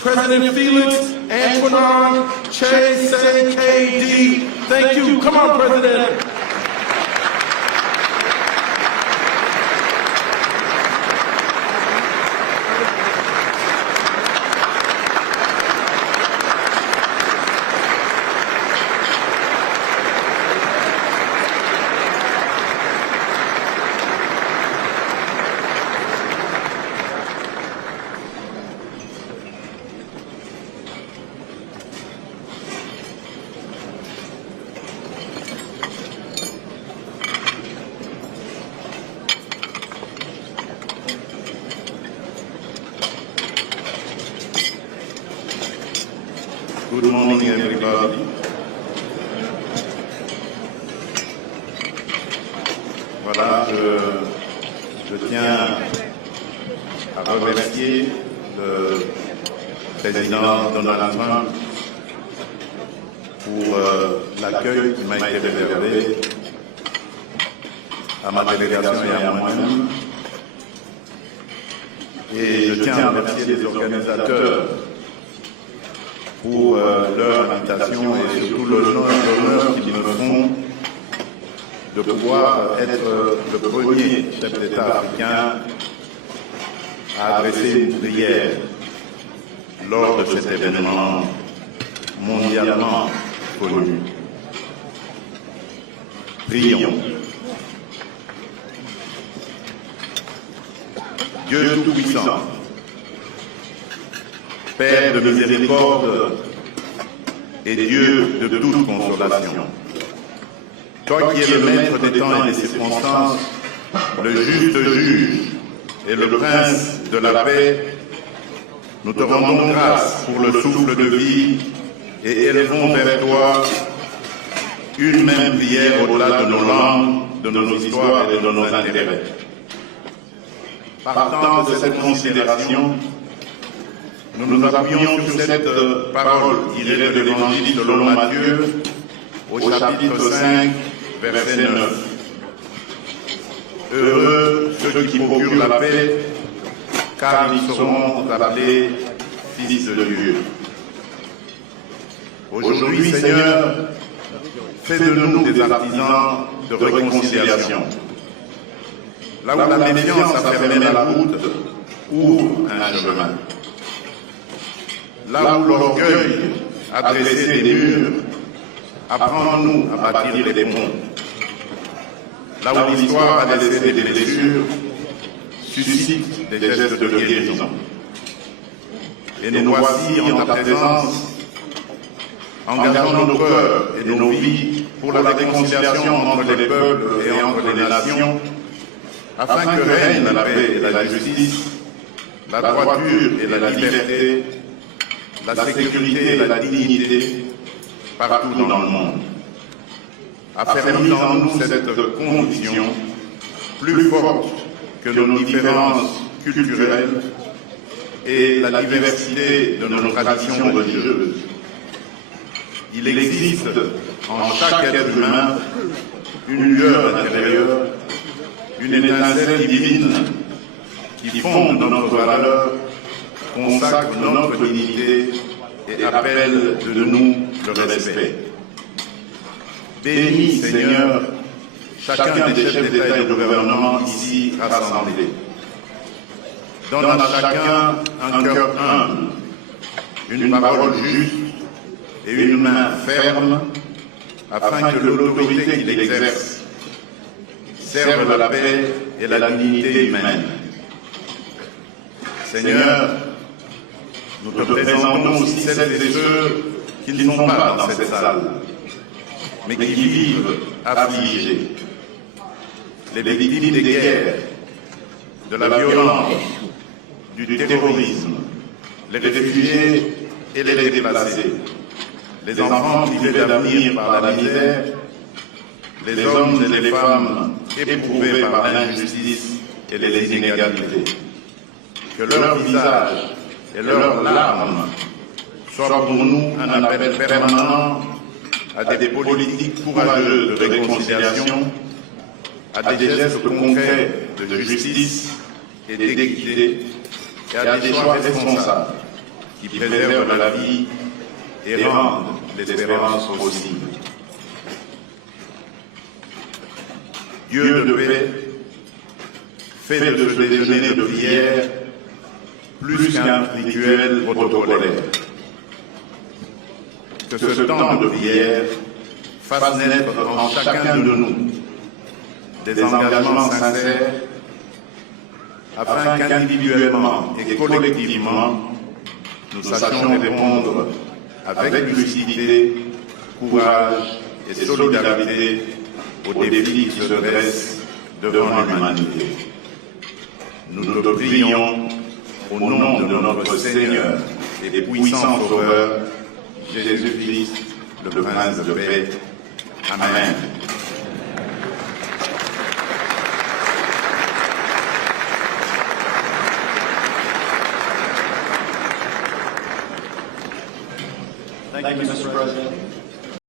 President Felix Antoine Tshisekedi, KD. Thank you. Come on, President. Good morning, everybody. Voilà, je tiens à remercier le président Donald Trump pour l'accueil qui m'a été réservé à ma délégation et à moi-même. Et je tiens à remercier les organisateurs pour leur invitation et surtout l'honneur qu'ils me font de pouvoir être le premier chef d'État africain à adresser une prière lors de cet événement mondialement connu. Prions. Dieu Tout-Puissant, Père de miséricorde et Dieu de toute consolation, toi qui es le maître des temps et des circonstances, le juste juge et le prince de la paix, nous te rendons grâce pour le souffle de vie et élevons vers toi une même prière au-delà de nos langues, de nos histoires et de nos intérêts. Partant de cette considération, nous nous appuyons sur cette parole tirée de l'Évangile selon Matthieu, au chapitre 5, verset 9. Heureux ceux qui procurent la paix, car ils seront appelés fils de Dieu. Aujourd'hui, Seigneur, fais de nous des artisans de réconciliation. Là où la méfiance a fermé la route, ouvre un chemin. Là où l'orgueil a dressé des murs, apprends-nous à bâtir des ponts. Là où l'histoire a laissé des blessures, suscite des gestes de guérison. Et nous voici en ta présence, engageant nos cœurs et nos vies pour la réconciliation entre les peuples et entre les nations, afin que règne la paix et la justice, la droiture et la liberté, la sécurité et la dignité partout dans le monde. Affermis en nous cette conviction plus forte que nos différences culturelles et la diversité de nos traditions religieuses. Il existe en chaque être humain une lueur intérieure, une étincelle divine qui fonde notre valeur, consacre notre dignité et appelle de nous le respect. Bénis, Seigneur, chacun des chefs d'État et de gouvernement ici rassemblés. Donne à chacun un cœur humble, une parole juste et une main ferme, afin que l'autorité qu'il exerce serve la paix et la dignité humaine. Seigneur, nous te présentons aussi celles et ceux qui ne sont pas dans cette salle, mais qui vivent affligés. Les victimes des guerres, de la violence, du terrorisme, les réfugiés et les déplacés, les enfants privés d'avenir par la misère, les hommes et les femmes éprouvés par l'injustice et les inégalités. Que leur visage et leurs larmes soient pour nous un appel permanent à des politiques courageuses de réconciliation, à des gestes concrets de justice et d'équité, et à des choix responsables, qui préserve la vie et rende l'espérance possible. Dieu de paix, fait de ce déjeuner de prière plus qu'un rituel protocolaire. Que ce temps de prière fasse naître en chacun de nous des engagements sincères afin qu'individuellement et collectivement, nous sachions répondre avec lucidité, courage et solidarité aux défis qui se dressent devant l'humanité. Nous te prions au nom de notre Seigneur et puissant Sauveur, Jésus-Christ, le Prince de paix. Amen. Thank you, Mr. President.